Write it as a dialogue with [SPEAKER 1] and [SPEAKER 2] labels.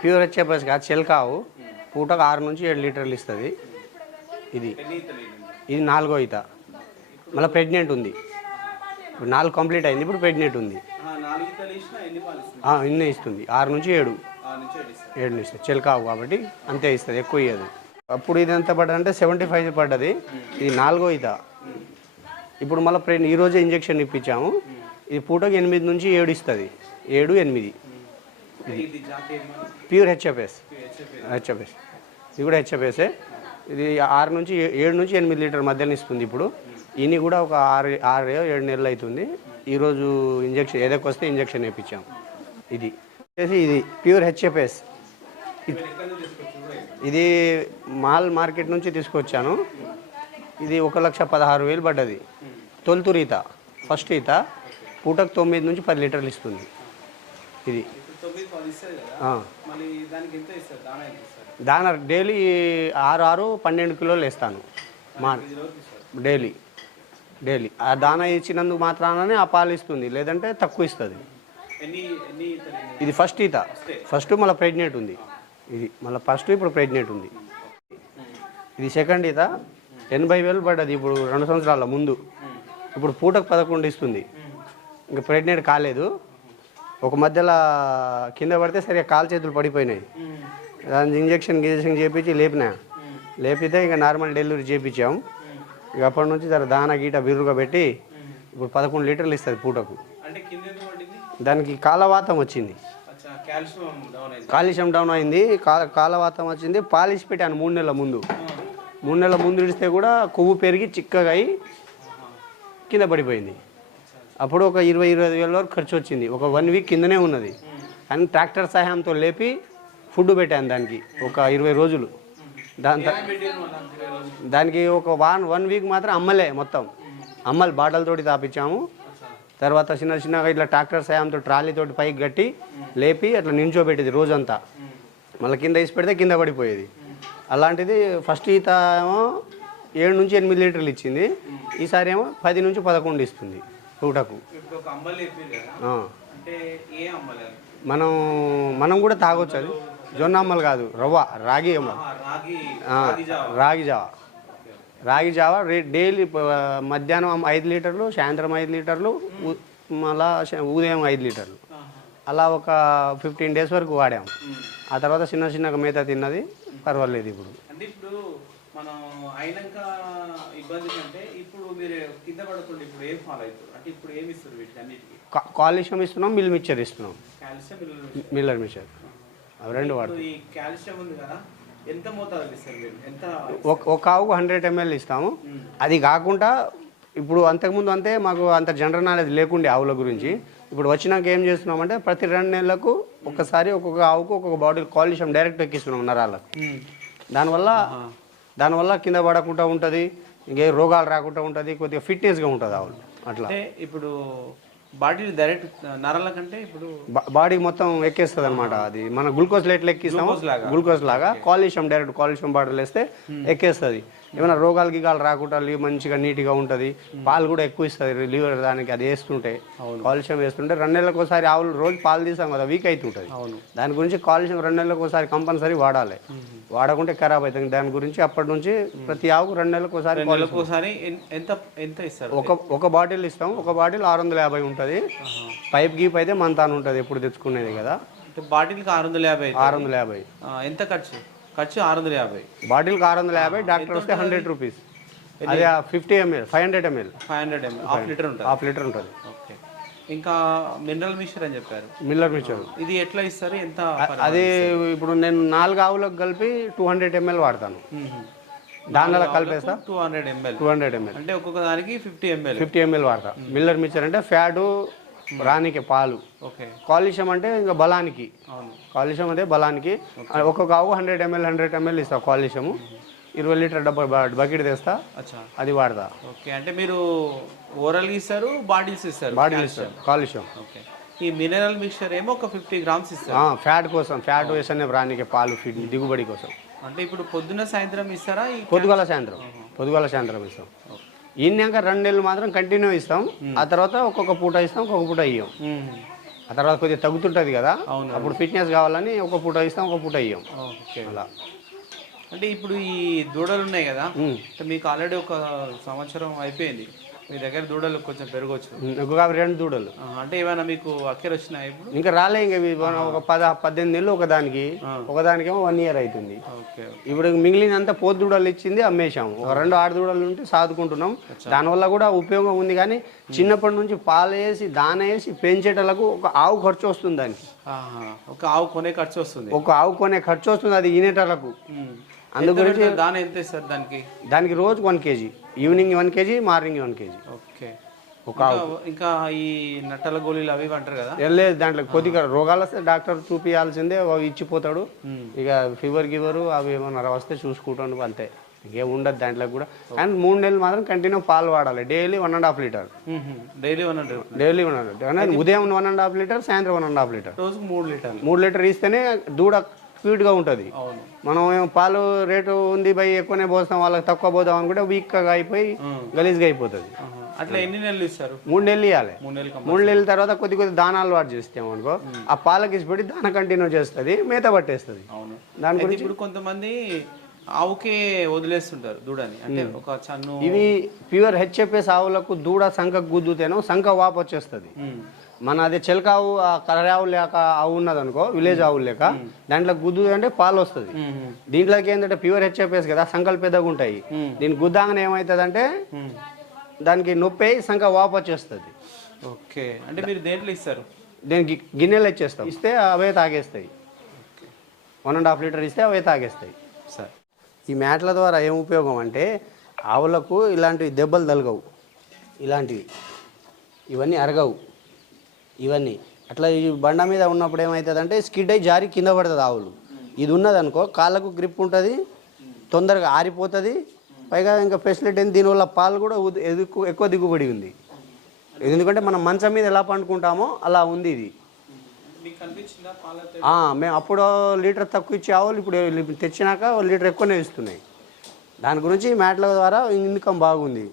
[SPEAKER 1] Pure హెచ్ఎఫ్ఎస్ కాదు చెల్కావు పూటకు ఆరు నుంచి ఏడు లీటర్లు ఇస్తుంది. ఇది. ఇది నాలుగో ఈత. మళ్ళీ ప్రెగ్నెంట్ ఉంది. ఇప్పుడు నాలుగు కంప్లీట్ అయింది ఇప్పుడు ప్రెగ్నెంట్ ఉంది. ఇన్నే ఇస్తుంది. ఆరు నుంచి ఏడు.
[SPEAKER 2] ఏడు ఇస్తుంది.
[SPEAKER 1] చెల్కావు కాబట్టి అంతే ఇస్తుంది ఎక్కువ ఇయ్యదు. అప్పుడు ఇది ఎంత పడ్డది అంటే సెవెంటీ ఫైవ్ పడ్డది. ఇది నాలుగో ఈత. ఇప్పుడు మళ్ళీ ప్రెగ్ ఈరోజే ఇంజెక్షన్ ఇప్పించాము. ఇది పూటకు ఎనిమిది నుంచి ఏడు ఇస్తుంది. ఏడు ఎనిమిది.
[SPEAKER 2] ఇది
[SPEAKER 1] ప్యూర్ హెచ్ఎఫ్ఎస్. హెచ్ఎఫ్ఎస్. ఇది కూడా హెచ్ఎఫ్ఎస్ఏ ఇది ఆరు నుంచి ఏడు నుంచి ఎనిమిది లీటర్ మధ్యన ఇస్తుంది ఇప్పుడు. ఇన్ని కూడా ఒక ఆరు ఆరు ఏడు నెలలు అవుతుంది ఈరోజు ఇంజెక్షన్ ఏదైనా వస్తే ఇంజక్షన్ వేయించాం ఇది. వచ్చేసి ఇది ప్యూర్ హెచ్ఎఫ్ఎస్. ఇది మాల్ మార్కెట్ నుంచి తీసుకొచ్చాను. ఇది ఒక లక్ష పదహారు వేలు పడ్డది. తొలుతురు ఈత ఫస్ట్ ఈత పూటకు తొమ్మిది నుంచి పది లీటర్లు ఇస్తుంది. ఇది.
[SPEAKER 2] దానా
[SPEAKER 1] డైలీ ఆరు ఆరు పన్నెండు కిలోలు వేస్తాను. మా డైలీ. డైలీ. ఆ దాన ఇచ్చినందుకు మాత్రాననే ఆ పాలు ఇస్తుంది. లేదంటే తక్కువ ఇస్తుంది? ఇది ఫస్ట్ ఈత. ఫస్ట్ మళ్ళీ ప్రెగ్నెంట్ ఉంది. ఇది మళ్ళీ ఫస్ట్ ఇప్పుడు ప్రెగ్నెంట్ ఉంది. ఇది సెకండ్ ఈత. ఎనభై వేలు పడ్డది ఇప్పుడు రెండు సంవత్సరాల ముందు. ఇప్పుడు పూటకు పదకొండు ఇస్తుంది. ఇంకా ప్రెగ్నెంట్ కాలేదు. ఒక మధ్యలో కింద పడితే సరిగా కాలు చేతులు పడిపోయినాయి. దాని ఇంజక్షన్ గిజక్షన్ చేపించి లేపినా. లేపితే ఇంకా నార్మల్ డెలివరీ చేపించాం. ఇక అప్పటి నుంచి జర దాన గీట బిర్రుగా పెట్టి ఇప్పుడు పదకొండు లీటర్లు ఇస్తుంది పూటకు. దానికి కాలవాతం వచ్చింది.
[SPEAKER 2] కాల్షియం డౌన్ అయింది.
[SPEAKER 1] కాలుష్యం డౌన్ అయింది. కాల కాలవాతం వచ్చింది. పాలిష్ పెట్టాను మూడు నెలల ముందు. మూడు నెలల ముందు ఇడిస్తే కూడా కొవ్వు పెరిగి చిక్కగా అయి కింద పడిపోయింది. అప్పుడు ఒక ఇరవై ఇరవై ఐదు వేల వరకు ఖర్చు వచ్చింది. ఒక వన్ వీక్ కిందనే ఉన్నది. కానీ ట్రాక్టర్ సహాయంతో లేపి ఫుడ్ పెట్టాను దానికి ఒక ఇరవై రోజులు. దాని దానికి ఒక వన్ వన్ వీక్ మాత్రం అమ్మలే మొత్తం. అమ్మలు బాటలతోటి తాపించాము. తర్వాత చిన్న చిన్నగా ఇట్లా ట్రాక్టర్ సాయంతో ట్రాలీతోటి పైకి కట్టి లేపి అట్లా నించోబెట్టేది రోజంతా. మళ్ళీ కింద వేసి పెడితే కింద పడిపోయేది. అలాంటిది ఫస్ట్ ఈత ఏమో ఏడు నుంచి ఎనిమిది లీటర్లు ఇచ్చింది. ఈసారి ఏమో పది నుంచి పదకొండు ఇస్తుంది. పూటకు? మనం మనం కూడా తాగొచ్చు అది. జొన్న అమ్మలు కాదు రవ్వ రాగి అమ్మలు.
[SPEAKER 2] ఆ, రాగి జావ.
[SPEAKER 1] రాగి జావా. రే డైలీ మధ్యాహ్నం ఐదు లీటర్లు సాయంత్రం ఐదు లీటర్లు మళ్ళా ఉదయం ఐదు లీటర్లు. అలా ఒక ఫిఫ్టీన్ డేస్ వరకు వాడాము. ఆ తర్వాత చిన్న చిన్నగా మేత తిన్నది పర్వాలేదు ఇప్పుడు.
[SPEAKER 2] అంటే ఇప్పుడు మనం అయినాక ఇబ్బంది కంటే ఇప్పుడు మీరు కింద పడకుండా ఇప్పుడు ఏం ఫాలో అవుతారు? అంటే ఇప్పుడు ఏమి ఇస్తారు వీటికి అన్నిటికీ?
[SPEAKER 1] కా- కాల్షియం ఇస్తున్నాం మిల్ మిక్చర్ ఇస్తున్నాం.
[SPEAKER 2] Calcium
[SPEAKER 1] mineral mixture. అవి రెండు
[SPEAKER 2] ఇప్పుడు
[SPEAKER 1] వాడుతాం
[SPEAKER 2] ఈ కాల్షియం ఉంది కదా ఎంత మోతాదు ఇస్తారు మీరు? ఎంత
[SPEAKER 1] ఒక ఆవుకు హండ్రెడ్ ఎంఎల్ ఇస్తాము. అది కాకుండా ఇప్పుడు అంతకుముందు అంతే మాకు అంత జనరల్ నాలెడ్జ్ లేకుండే ఆవుల గురించి. ఇప్పుడు వచ్చినాక ఏం చేస్తున్నామంటే ప్రతి రెండు నెలలకు ఒక్కసారి ఒక్కొక్క ఆవుకు ఒక్కొక్క బాటిల్ కాల్షియం డైరెక్ట్ ఎక్కిస్తున్నాం నరాలకు. దానివల్ల దానివల్ల కింద పడకుండా ఉంటుంది. ఇంకే రోగాలు రాకుండా ఉంటుంది కొద్దిగా ఫిట్నెస్గా ఉంటుంది ఆవులు అట్లా.
[SPEAKER 2] అంటే ఇప్పుడు బాడీ డైరెక్ట్ నరాల కంటే ఇప్పుడు
[SPEAKER 1] బాడీ మొత్తం ఎక్కేస్తుంది అనమాట అది. మన గ్లూకోజ్ ఎట్లా ఎక్కిస్తాము. గ్లూకోజ్ లాగా. కాల్షియం డైరెక్ట్ కాల్షియం బాటిల్ వేస్తే ఎక్కేస్తుంది. ఏమైనా రోగాలు గీగాలు రాకుండా లి- మంచిగా నీట్గా ఉంటుంది. పాలు కూడా ఎక్కువ ఇస్తుంది లివర్ దానికి అది వేస్తుంటే. కాల్షియం వేస్తుంటే రెండు నెలలకు ఒకసారి ఆవులు రోజు పాలు తీసాం కదా వీక్ అవుతుంటుంది. దాని గురించి కాల్షియం రెండు నెలలకు ఒకసారి కంపల్సరీ వాడాలి. వాడకుంటే ఖరాబ్ అవుతుంది. దాని గురించి అప్పటి నుంచి ప్రతి ఆవుకు రెండు నెలలకు ఒకసారి
[SPEAKER 2] ఎంత ఎంత ఇస్తారు?
[SPEAKER 1] ఒక ఒక బాటిల్ ఇస్తాం. ఒక బాటిల్ ఆరు వందల యాభై ఉంటుంది. పైప్ గీప్ అయితే మంతాను ఉంటుంది ఎప్పుడు తెచ్చుకునేది కదా.
[SPEAKER 2] బాటిల్కి ఆరు వందల యాభై.
[SPEAKER 1] ఆరు వందల యాభై.
[SPEAKER 2] ఎంత ఖర్చు? ఖర్చు ఆరు వందల యాభై.
[SPEAKER 1] బాటిల్కి ఆరు వందల యాభై డాక్టర్ వస్తే హండ్రెడ్ రూపీస్. అది fifty ML five hundred ML.
[SPEAKER 2] Five hundred ML half litre ఉంటుంది.
[SPEAKER 1] హాఫ్ లీటర్ ఉంటుంది.
[SPEAKER 2] ఓకే. ఇంకా మినరల్ మిక్చర్ అని చెప్పారు.
[SPEAKER 1] Mineral mixture.
[SPEAKER 2] ఇది ఎట్లా ఇస్తారు? ఎంత
[SPEAKER 1] అది ఇప్పుడు నేను నాలుగు ఆవులకు కలిపి టూ హండ్రెడ్ ఎంఎల్ వాడతాను. దానిలో కలిపేస్తా.
[SPEAKER 2] Two hundred ML.
[SPEAKER 1] Two hundred ML.
[SPEAKER 2] అంటే ఒక్కొక్క దానికి ఫిఫ్టీ ఎంఎల్.
[SPEAKER 1] ఫిఫ్టీ ఎంఎల్ వాడతా. మిల్లర్ మిక్చర్ అంటే ఫ్యాటు రానికి పాలు.
[SPEAKER 2] ఓకే
[SPEAKER 1] కాలుష్యం అంటే ఇంకా బలానికి. కాలుష్యం అదే బలానికి. ఒక్కొక్క ఆవు హండ్రెడ్ ఎంఎల్ హండ్రెడ్ ఎంఎల్ ఇస్తా కాలుష్యము. ఇరవై లీటర్ డబ్బా బకెట్ తెస్తా. అది వాడతా.
[SPEAKER 2] ఓకే అంటే మీరు ఓరల్ ఇస్తారు. బాటిల్స్ ఇస్తారు.
[SPEAKER 1] బాటిల్ ఇస్తాం కాలుష్యం
[SPEAKER 2] ఈ మినరల్ మిక్చర్ ఏమో ఒక ఫిఫ్టీ గ్రామ్స్ ఇస్తారు.
[SPEAKER 1] ఫ్యాట్ కోసం ఫ్యాట్ వేసనే రానికి పాలు ఫీడ్ దిగుబడి కోసం.
[SPEAKER 2] అంటే ఇప్పుడు పొద్దున్న సాయంత్రం ఇస్తారా
[SPEAKER 1] పొద్దుగాల సాయంత్రం. పొద్దుగాల సాయంత్రం ఇస్తాం. ఈనాక రెండు నెలలు మాత్రం కంటిన్యూ ఇస్తాం. ఆ తర్వాత ఒక్కొక్క పూట ఇస్తాం ఒక్కొక్క పూట ఇయ్యం. ఆ తర్వాత కొద్దిగా తగ్గుతుంటుంది కదా.
[SPEAKER 2] అవును.
[SPEAKER 1] అప్పుడు ఫిట్నెస్ కావాలని ఒక పూట ఇస్తాం ఒక పూట ఇయ్యం.
[SPEAKER 2] ఓకే.
[SPEAKER 1] అలా.
[SPEAKER 2] అంటే ఇప్పుడు ఈ దూడలు ఉన్నాయి కదా మీకు ఆల్రెడీ ఒక సంవత్సరం అయిపోయింది. మీ దగ్గర దూడలు కొంచెం పెరగవచ్చు
[SPEAKER 1] ఒక రెండు దూడలు.
[SPEAKER 2] అంటే ఏమైనా మీకు అక్కర వచ్చినాయి ఇప్పుడు?
[SPEAKER 1] ఇంకా రాలే ఇంకా ఒక పద పద్దెనిమిది నెలలు ఒకదానికి ఒకదానికేమో వన్ ఇయర్ అవుతుంది. ఇప్పుడు మిగిలినంత పోతు దూడలు ఇచ్చింది అమ్మేశాము. ఒక రెండు ఆరు దూడలు ఉంటే సాదుకుంటున్నాం. దానివల్ల కూడా ఉపయోగం ఉంది కానీ చిన్నప్పటి నుంచి పాలు వేసి దాన వేసి పెంచేటలకు ఒక ఆవు ఖర్చు వస్తుంది దానికి.
[SPEAKER 2] ఒక ఆవు కొనే ఖర్చు వస్తుంది.
[SPEAKER 1] ఒక ఆవు కొనే ఖర్చు వస్తుంది అది ఈనేటలకు.
[SPEAKER 2] ఉమ్.
[SPEAKER 1] అందు
[SPEAKER 2] ఎంత పెడతారు? దాని ఎంత ఇస్తారు దానికి?
[SPEAKER 1] దానికి రోజు one KG evening one KG morning one KG.
[SPEAKER 2] Okay.
[SPEAKER 1] ఒక
[SPEAKER 2] ఇంకా- ఈ నట్టల గోళీలు అవి అంటారు కదా?
[SPEAKER 1] లేదు దాంట్లో కొద్దిగా రోగాలు వస్తే డాక్టర్ చూపించాల్సిందే అవి ఇచ్చిపోతాడు. ఇక ఫీవర్ గివర్ అవి ఏమన్నా వస్తే చూసుకుంటాను అంతే. ఇంకేం ఉండదు దాంట్లో కూడా. అండ్ మూడు నెలలు మాత్రం కంటిన్యూ పాలు వాడాలి. Daily one and half litre.
[SPEAKER 2] Daily one
[SPEAKER 1] daily one hundred ఉదయం వన్ అండ్ హాఫ్ లీటర్ సాయంత్రం వన్ అండ్ హాఫ్ లీటర్.
[SPEAKER 2] రోజుకు మూడు లీటర్లు.
[SPEAKER 1] మూడు లీటర్ ఇస్తేనే దూడ స్పీడ్గా ఉంటుంది. మనం పాలు రేటు ఉంది బై ఎక్కువనే పోస్తాం వాళ్ళకి తక్కువ పోదాం అనుకుంటే వీక్గా అయిపోయి గలీజ్గా అయిపోతుంది.
[SPEAKER 2] అట్లా ఎన్ని నెలలు ఇస్తారు?
[SPEAKER 1] మూడు నెలలు ఇవ్వాలి
[SPEAKER 2] మూడు నెలలు
[SPEAKER 1] తర్వాత కొద్ది కొద్ది దానాలు వాడు చేస్తాం అనుకో ఆ పాలకి ఇచ్చిపెట్టి దాన కంటిన్యూ చేస్తుంది మేత పట్టేస్తుంది. దాని
[SPEAKER 2] అయితే ఇప్పుడు కొంతమంది ఆవుకే వదిలేస్తుంటారు దూడని. అంటే ఒక చన్ను
[SPEAKER 1] ఇవి ప్యూర్ హెచ్ఎఫ్ఎస్ ఆవులకు దూడ సంఖ గుద్దుతేనో సంఖ వాపు వచ్చేస్తుంది. మన అదే చిలక ఆవు ఆ కర్ర ఆవు లేక ఆవు ఉన్నది అనుకో విలేజ్ ఆవు లేక దాంట్లో గుద్దు అంటే పాలు వస్తుంది. దీంట్లోకి ఏంటంటే ప్యూర్ హెచ్ఎఫ్ఎస్ కదా సంఖలు పెద్దగా ఉంటాయి. దీని గుద్దాంగానే ఏమవుతుందంటే
[SPEAKER 2] ఉమ్.
[SPEAKER 1] దానికి నొప్పి అయి సంఖ వాపు వచ్చేస్తుంది.
[SPEAKER 2] ఓకే. అంటే మీరు దేంట్లో ఇస్తారు?
[SPEAKER 1] దీనికి గిన్నెలు ఇచ్చేస్తాం. ఇస్తే అవే తాగేస్తాయి. వన్ అండ్ హాఫ్ లీటర్ ఇస్తే అవే తాగేస్తాయి.
[SPEAKER 2] సార్.
[SPEAKER 1] ఈ మ్యాట్ల ద్వారా ఏం ఉపయోగం అంటే ఆవులకు ఇలాంటివి దెబ్బలు తలగవు. ఇలాంటివి. ఇవన్నీ అరగవు. ఇవన్నీ. అట్లా ఈ బండ మీద ఉన్నప్పుడు ఏమవుతుందంటే స్కిడ్ అయి జారి కింద పడుతుంది ఆవులు. ఇది ఉన్నదనుకో కాళ్ళకు గ్రిప్ ఉంటుంది తొందరగా ఆరిపోతుంది పైగా ఇంకా ఫెసిలిటీ దీనివల్ల పాలు కూడా ఎక్కువ ఎక్కువ దిగుబడి ఉంది. ఎందుకంటే మనం మంచం మీద ఎలా పండుకుంటామో అలా ఉంది ఇది. మేము అప్పుడు లీటర్ తక్కువ ఇచ్చే ఆవులు ఇప్పుడు తెచ్చినాక లీటర్ ఎక్కువనే ఇస్తున్నాయి. దాని గురించి మ్యాట్ల ద్వారా ఇన్కమ్ బాగుంది.